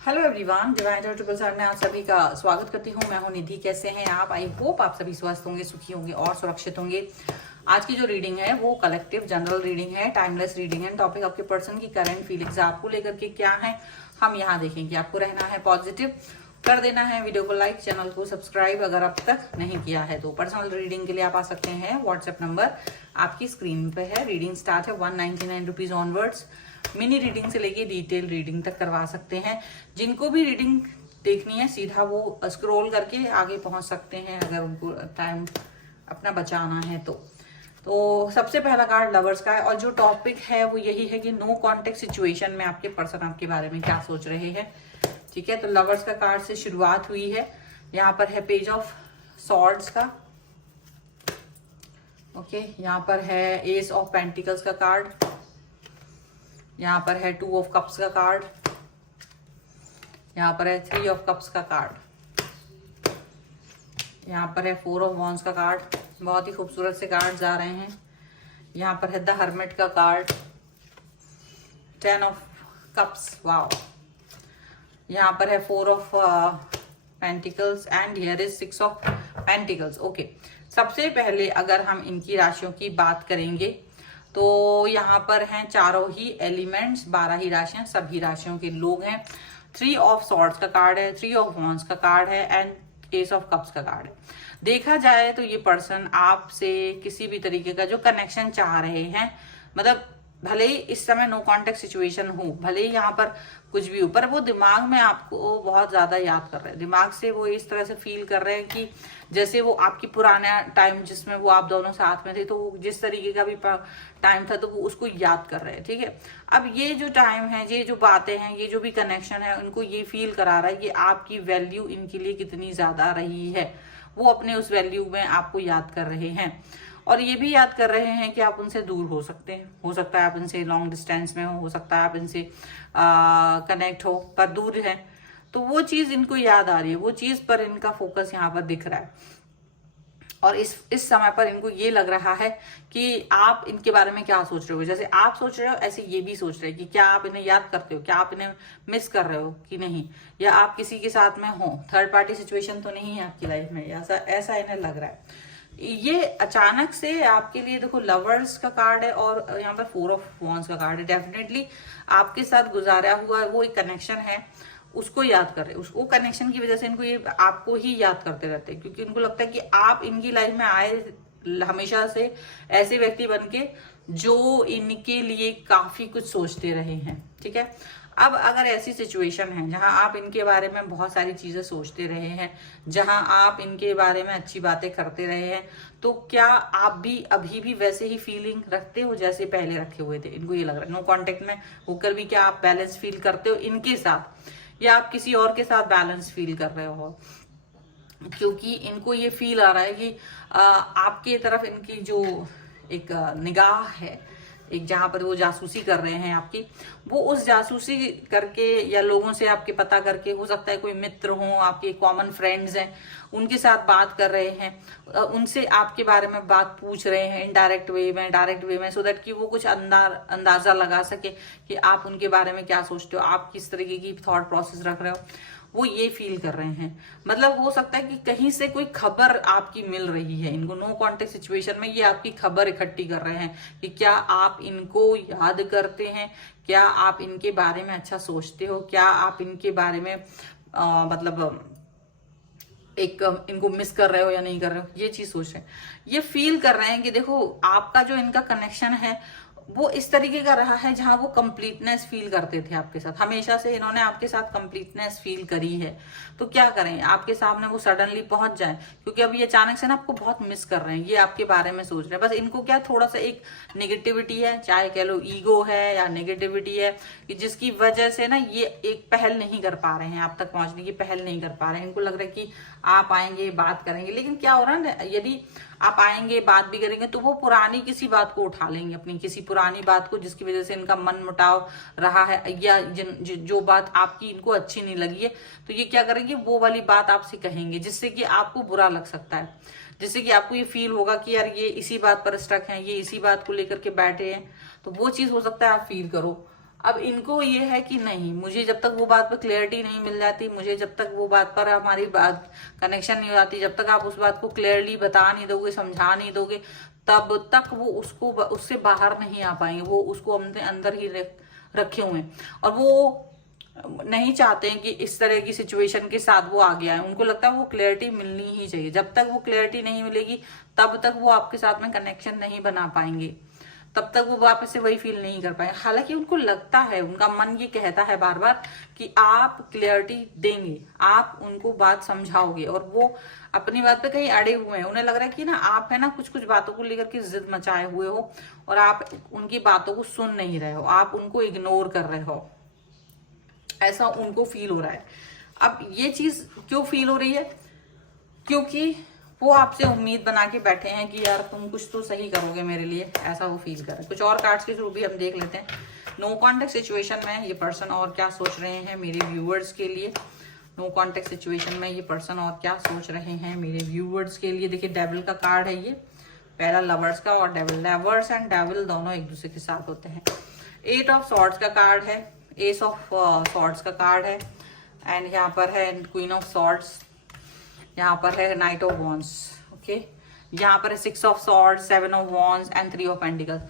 Hello everyone, divine triple seven में आप सभी का स्वागत करती हूँ। मैं हूँ निधि। कैसे हैं आप? आई होप आप सभी स्वस्थ होंगे, सुखी होंगे और सुरक्षित होंगे। आज की जो रीडिंग है वो कलेक्टिव जनरल रीडिंग है, टाइमलेस रीडिंग है। टॉपिक आपके पर्सन की करंट फीलिंग्स आपको लेकर के क्या है हम यहाँ देखेंगे। आपको रहना है पॉजिटिव, कर देना है वीडियो को लाइक, चैनल को सब्सक्राइब अगर अब तक नहीं किया है तो। पर्सनल रीडिंग के लिए आप आ सकते हैं, व्हाट्सएप नंबर आपकी स्क्रीन पे है। रीडिंग स्टार्ट है 199 रुपीज ऑनवर्ड्स। मिनी रीडिंग से लेके डिटेल रीडिंग तक करवा सकते हैं। जिनको भी रीडिंग देखनी है सीधा वो स्क्रॉल करके आगे पहुंच सकते हैं अगर उनको टाइम अपना बचाना है तो सबसे पहला कार्ड लवर्स का है और जो टॉपिक है वो यही है कि नो कॉन्टेक्ट सिचुएशन में आपके पर्सन आपके बारे में क्या सोच रहे हैं। ठीक है, तो लवर्स का कार्ड से शुरुआत हुई है। यहाँ पर है पेज ऑफ सॉर्ड्स का, ओके। यहाँ पर है एस ऑफ पेंटिकल्स का कार्ड, यहाँ पर है 2 ऑफ कप्स का कार्ड, यहाँ पर है 3 ऑफ कप्स का कार्ड, यहाँ पर है 4 ऑफ वॉन्ड्स का कार्ड। बहुत ही खूबसूरत से कार्ड आ रहे हैं। यहाँ पर है द हर्मिट का कार्ड, 10 ऑफ कप्स, वाओ। यहाँ पर है 4 of pentacles and here is 6 of pentacles, okay. सबसे पहले अगर हम इनकी राशियों की बात करेंगे तो यहाँ पर हैं चारों ही एलिमेंट्स, 12 ही राशियां, सभी राशियों के लोग हैं। 3 ऑफ सॉर्ड्स का कार्ड है, 3 ऑफ वॉन्ड्स का कार्ड है एंड एस ऑफ कप्स का कार्ड है। देखा जाए तो ये पर्सन आपसे किसी भी तरीके का जो कनेक्शन चाह रहे हैं, मतलब भले ही इस समय नो कॉन्टेक्ट सिचुएशन हो, भले ही यहाँ पर कुछ भी हो, पर वो दिमाग में आपको बहुत ज्यादा याद कर रहे हैं। दिमाग से वो इस तरह से फील कर रहे हैं कि जैसे वो आपकी पुराना टाइम जिसमें वो आप दोनों साथ में थे, तो वो जिस तरीके का भी टाइम था तो वो उसको याद कर रहे हैं। ठीक है, अब ये जो टाइम है, ये जो बातें हैं, ये जो भी कनेक्शन है, उनको ये फील करा रहा है कि आपकी वैल्यू इनके लिए कितनी ज्यादा रही है। वो अपने उस वैल्यू में आपको याद कर रहे हैं और ये भी याद कर रहे हैं कि आप उनसे दूर हो सकते हैं। हो सकता है आप इनसे लॉन्ग डिस्टेंस में हो सकता है आप इनसे कनेक्ट हो पर दूर है, तो वो चीज इनको याद आ रही है, वो चीज पर इनका फोकस यहाँ पर दिख रहा है। और इस समय पर इनको ये लग रहा है कि आप इनके बारे में क्या सोच रहे हो। जैसे आप सोच रहे हो ऐसे ये भी सोच रहे हैं कि क्या आप इन्हें याद करते हो, क्या आप इन्हें मिस कर रहे हो कि नहीं, या आप किसी के साथ में हो। थर्ड पार्टी सिचुएशन तो नहीं है आपकी लाइफ में, ऐसा ऐसा इन्हें लग रहा है। ये अचानक से आपके लिए, देखो लवर्स का कार्ड है और यहाँ पर 4 ऑफ वॉन्ड्स का कार्ड है। डेफिनेटली आपके साथ गुजारा हुआ वो एक कनेक्शन है, उसको याद कर रहे हैं। उसको कनेक्शन की वजह से इनको ये आपको ही याद करते रहते हैं, क्योंकि इनको लगता है कि आप इनकी लाइफ में आए हमेशा से ऐसे व्यक्ति बन के जो इनके लिए काफी कुछ सोचते रहे हैं। ठीक है, अब अगर ऐसी सिचुएशन है जहां आप इनके बारे में बहुत सारी चीजें सोचते रहे हैं, जहां आप इनके बारे में अच्छी बातें करते रहे हैं, तो क्या आप भी अभी भी वैसे ही फीलिंग रखते हो जैसे पहले रखे हुए थे? इनको ये लग रहा है नो कांटेक्ट में होकर भी क्या आप बैलेंस फील करते हो इनके साथ, या आप किसी और के साथ बैलेंस फील कर रहे हो? क्योंकि इनको ये फील आ रहा है कि आपके तरफ इनकी जो एक निगाह है, एक जहां पर वो जासूसी कर रहे हैं आपकी, वो उस जासूसी करके या लोगों से आपके पता करके, हो सकता है कोई मित्र हो, आपके कॉमन फ्रेंड्स हैं, उनके साथ बात कर रहे हैं, उनसे आपके बारे में बात पूछ रहे हैं इनडायरेक्ट वे में, डायरेक्ट वे में, सो दैट कि वो कुछ अंदाजा लगा सके कि आप उनके बारे में क्या सोचते हो, आप किस तरीके की थॉट प्रोसेस रख रहे हो। वो ये फील कर रहे हैं, मतलब हो सकता है कि कहीं से कोई खबर आपकी मिल रही है इनको। नो कॉन्टेक्ट सिचुएशन में ये आपकी खबर इकट्ठी कर रहे हैं कि क्या आप इनको याद करते हैं, क्या आप इनके बारे में अच्छा सोचते हो, क्या आप इनके बारे में मतलब एक इनको मिस कर रहे हो या नहीं कर रहे हो, ये चीज सोच रहे हैं। ये फील कर रहे हैं कि देखो आपका जो इनका कनेक्शन है वो इस तरीके का रहा है जहां वो कंप्लीटनेस फील करते थे आपके साथ। हमेशा से इन्होंने आपके साथ कंप्लीटनेस फील करी है, तो क्या करें आपके सामने वो सडनली पहुंच जाए, क्योंकि अभी अचानक से ना आपको बहुत मिस कर रहे हैं, ये आपके बारे में सोच रहे हैं। बस इनको क्या थोड़ा सा एक नेगेटिविटी है, चाहे कह लो ईगो है या नेगेटिविटी है, कि जिसकी वजह से ना ये एक पहल नहीं कर पा रहे हैं, आप तक पहुंचने की पहल नहीं कर पा रहे हैं। इनको लग रहा है कि आप आएंगे बात करेंगे, लेकिन क्या हो रहा है ना, यदि आप आएंगे बात भी करेंगे तो वो पुरानी किसी बात को उठा लेंगे, अपनी किसी पुरानी बात को, जिसकी वजह से इनका मन मुटाव रहा है, या जो बात आपकी इनको अच्छी नहीं लगी है, तो ये क्या करेंगे, वो वाली बात आपसे कहेंगे, जिससे कि आपको बुरा लग सकता है, जिससे कि आपको ये फील होगा कि यार ये इसी बात पर स्टक है, ये इसी बात को लेकर के बैठे हैं। तो वो चीज हो सकता है आप फील करो। अब इनको ये है कि नहीं, मुझे जब तक वो बात पर क्लियरिटी नहीं मिल जाती, मुझे जब तक वो बात पर हमारी बात कनेक्शन नहीं हो जाती, जब तक आप उस बात को क्लियरली बता नहीं दोगे, समझा नहीं दोगे, तब तक वो उससे बाहर नहीं आ पाएंगे। वो उसको अपने अंदर ही रखे हुए हैं और वो नहीं चाहते हैं कि इस तरह की सिचुएशन के साथ वो आगे आए। उनको लगता है वो क्लियरिटी मिलनी ही चाहिए। जब तक वो क्लियरिटी नहीं मिलेगी तब तक वो आपके साथ में कनेक्शन नहीं बना पाएंगे, तब तक वो वापस से वही फील नहीं कर पाएंगे। हालांकि उनको लगता है, उनका मन ये कहता है बार बार कि आप क्लियरिटी देंगे, आप उनको बात समझाओगे, और वो अपनी बात पे कहीं अड़े हुए हैं। उन्हें लग रहा है कि ना आप है ना कुछ कुछ बातों को लेकर के जिद मचाए हुए हो और आप उनकी बातों को सुन नहीं रहे हो, आप उनको इग्नोर कर रहे हो, ऐसा उनको फील हो रहा है। अब ये चीज क्यों फील हो रही है? क्योंकि वो आपसे उम्मीद बना के बैठे हैं कि यार तुम कुछ तो सही करोगे मेरे लिए, ऐसा वो फील कर रहे हैं। कुछ और कार्ड्स के थ्रू भी हम देख लेते हैं। नो कॉन्टेक्ट सिचुएशन में ये पर्सन और क्या सोच रहे हैं मेरे व्यूअर्स के लिए। नो कॉन्टेक्ट सिचुएशन में ये पर्सन और क्या सोच रहे हैं मेरे व्यूअर्स के लिए। देखिए डेविल का कार्ड है ये, पहला लवर्स का और डेविल। लवर्स एंड डेविल दोनों एक दूसरे के साथ होते हैं। 8 ऑफ सॉर्ड्स का कार्ड है, एस ऑफ सॉर्ड्स का कार्ड है, एंड यहाँ पर है क्वीन ऑफ सॉर्ड्स, यहाँ पर है नाइट ऑफ वॉन्ड्स। ओके, यहाँ पर है 6 of swords, 7 of wands and 3 of pentacles.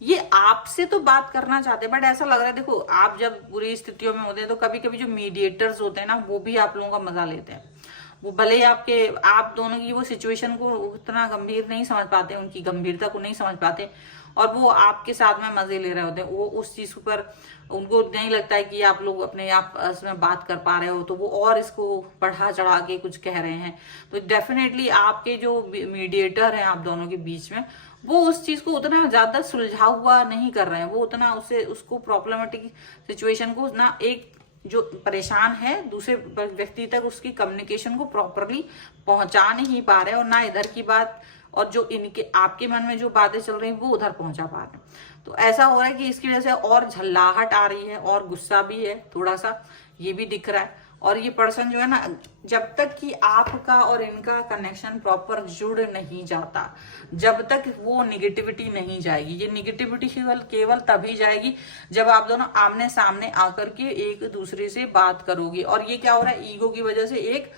ये आपसे तो बात करना चाहते हैं, बट ऐसा लग रहा है, देखो आप जब बुरी स्थितियों में होते हैं तो कभी कभी जो मीडिएटर्स होते हैं ना, वो भी आप लोगों का मजा लेते हैं। वो भले ही आप दोनों की वो सिचुएशन को उतना गंभीर नहीं समझ पाते, उनकी गंभीरता को नहीं समझ पाते, और वो आपके साथ में मजे ले रहे होते हैं। वो उस चीज पर उनको नहीं लगता है कि आप लोग अपने आप में बात कर पा रहे हो, तो वो और इसको बढ़ा चढ़ा के कुछ कह रहे हैं। तो डेफिनेटली आपके जो मीडिएटर हैं आप दोनों के बीच में, वो उस चीज को उतना ज्यादा सुलझा हुआ नहीं कर रहे हैं। वो उतना उसको प्रॉब्लमेटिक सिचुएशन को ना, एक जो परेशान है दूसरे व्यक्ति तक उसकी कम्युनिकेशन को प्रॉपरली पहुंचा नहीं पा रहे, और ना इधर की बात और जो इनके आपके मन में जो बातें चल रही हैं वो उधर पहुंचा पा रहे हैं। तो ऐसा हो रहा है कि इसकी वजह से और झल्लाहट आ रही है और गुस्सा भी है थोड़ा सा, ये भी दिख रहा है। और ये पर्सन जो है ना, जब तक कि आपका और इनका कनेक्शन प्रॉपर जुड़ नहीं जाता, जब तक वो निगेटिविटी नहीं जाएगी। ये निगेटिविटी केवल तभी जाएगी जब आप दोनों आमने सामने आकर के एक दूसरे से बात करोगे। और ये क्या हो रहा है, ईगो की वजह से एक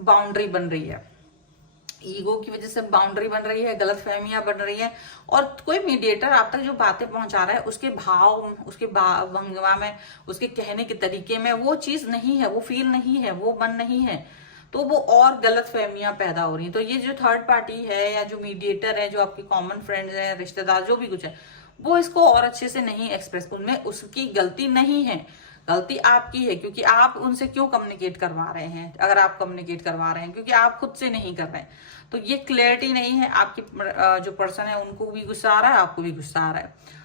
बाउंड्री बन रही है, ईगो की वजह से बाउंड्री बन रही है, गलतफहमियां बन रही है, और कोई मीडिएटर आप तक जो बातें पहुंचा रहा है उसके भाव, उसके भंगिमा में, उसके कहने के तरीके में वो चीज नहीं है, वो फील नहीं है, वो मन नहीं है, तो वो और गलतफहमियां पैदा हो रही हैं। तो ये जो थर्ड पार्टी है या जो मीडिएटर है, जो आपके कॉमन फ्रेंड्स हैं, रिश्तेदार, जो भी कुछ है, वो इसको और अच्छे से नहीं एक्सप्रेस, उनमें उसकी गलती नहीं है, गलती आपकी है, क्योंकि आप उनसे क्यों कम्युनिकेट करवा रहे हैं। अगर आप कम्युनिकेट करवा रहे हैं क्योंकि आप खुद से नहीं कर रहे हैं, तो ये क्लैरिटी नहीं है। आपकी जो पर्सन है उनको भी गुस्सा आ रहा है, आपको भी गुस्सा आ रहा है,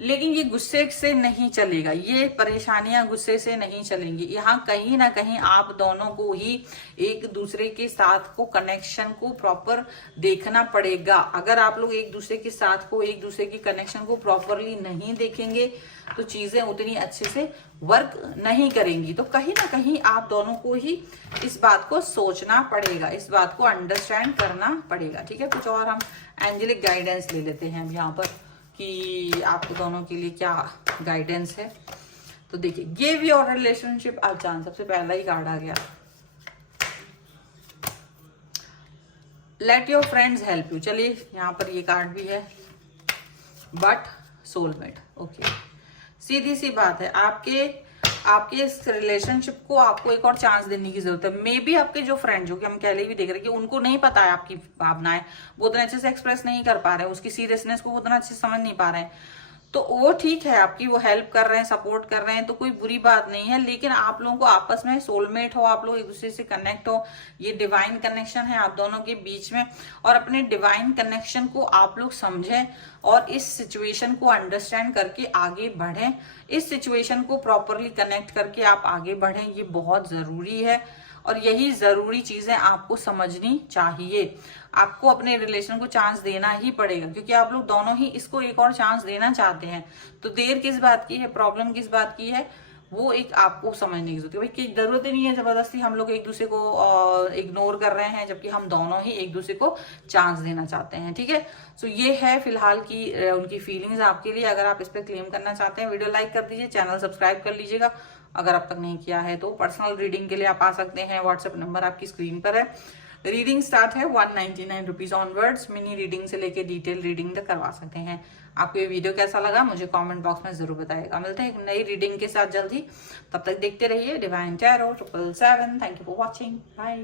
लेकिन ये गुस्से से नहीं चलेगा, ये परेशानियां गुस्से से नहीं चलेंगी। यहाँ कहीं ना कहीं आप दोनों को ही एक दूसरे के साथ को कनेक्शन को प्रॉपर देखना पड़ेगा। अगर आप लोग एक दूसरे के साथ को, एक दूसरे की कनेक्शन को प्रॉपरली नहीं देखेंगे तो चीजें उतनी अच्छे से वर्क नहीं करेंगी। तो कहीं ना कहीं आप दोनों को ही इस बात को सोचना पड़ेगा, इस बात को अंडरस्टैंड करना पड़ेगा। ठीक है, कुछ और हम एंजेलिक गाइडेंस ले लेते हैं यहाँ पर कि आप दोनों के लिए क्या गाइडेंस है। तो देखिए, give your relationship a chance, सबसे पहला ही कार्ड आ गया। Let your friends help you, चलिए यहाँ पर ये कार्ड भी है, बट सोलमेट। ओके, सीधी सी बात है, आपके इस रिलेशनशिप को आपको एक और चांस देने की जरूरत है। मे बी आपके जो फ्रेंड, जो कि हम पहले भी देख रहे हैं कि उनको नहीं पता है आपकी भावनाएं, वो उतना अच्छे से एक्सप्रेस नहीं कर पा रहे हैं, उसकी सीरियसनेस को उतना अच्छे से समझ नहीं पा रहे हैं, तो वो ठीक है, आपकी वो हेल्प कर रहे हैं, सपोर्ट कर रहे हैं, तो कोई बुरी बात नहीं है। लेकिन आप लोगों को आपस में सोलमेट हो, आप लोग एक दूसरे से कनेक्ट हो, ये डिवाइन कनेक्शन है आप दोनों के बीच में, और अपने डिवाइन कनेक्शन को आप लोग समझें और इस सिचुएशन को अंडरस्टैंड करके आगे बढ़ें, इस सिचुएशन को प्रॉपरली कनेक्ट करके आप आगे बढ़ें, ये बहुत जरूरी है। और यही जरूरी चीजें आपको समझनी चाहिए। आपको अपने रिलेशन को चांस देना ही पड़ेगा, क्योंकि आप लोग दोनों ही इसको एक और चांस देना चाहते हैं। तो देर किस बात की है, प्रॉब्लम किस बात की है, वो एक आपको समझने की जरूरत है। भाई जरूरत ही नहीं है जबरदस्ती हम लोग एक दूसरे को इग्नोर कर रहे हैं, जबकि हम दोनों ही एक दूसरे को चांस देना चाहते हैं। ठीक है, सो ये है फिलहाल की उनकी फीलिंग्स आपके लिए। अगर आप इस पर क्लेम करना चाहते हैं, वीडियो लाइक कर दीजिए, चैनल सब्सक्राइब कर लीजिएगा अगर अब तक नहीं किया है तो। पर्सनल रीडिंग के लिए आप आ सकते हैं, व्हाट्सएप नंबर आपकी स्क्रीन पर है। रीडिंग स्टार्ट है 199 रुपीज ऑनवर्ड्स। मिनी रीडिंग से लेके डिटेल रीडिंग तक करवा सकते हैं। आपको ये वीडियो कैसा लगा मुझे कमेंट बॉक्स में जरूर बताइएगा। मिलते हैं एक नई रीडिंग के साथ जल्दी, तब तक देखते रहिए divine tarot 777। Thank you for watching, bye.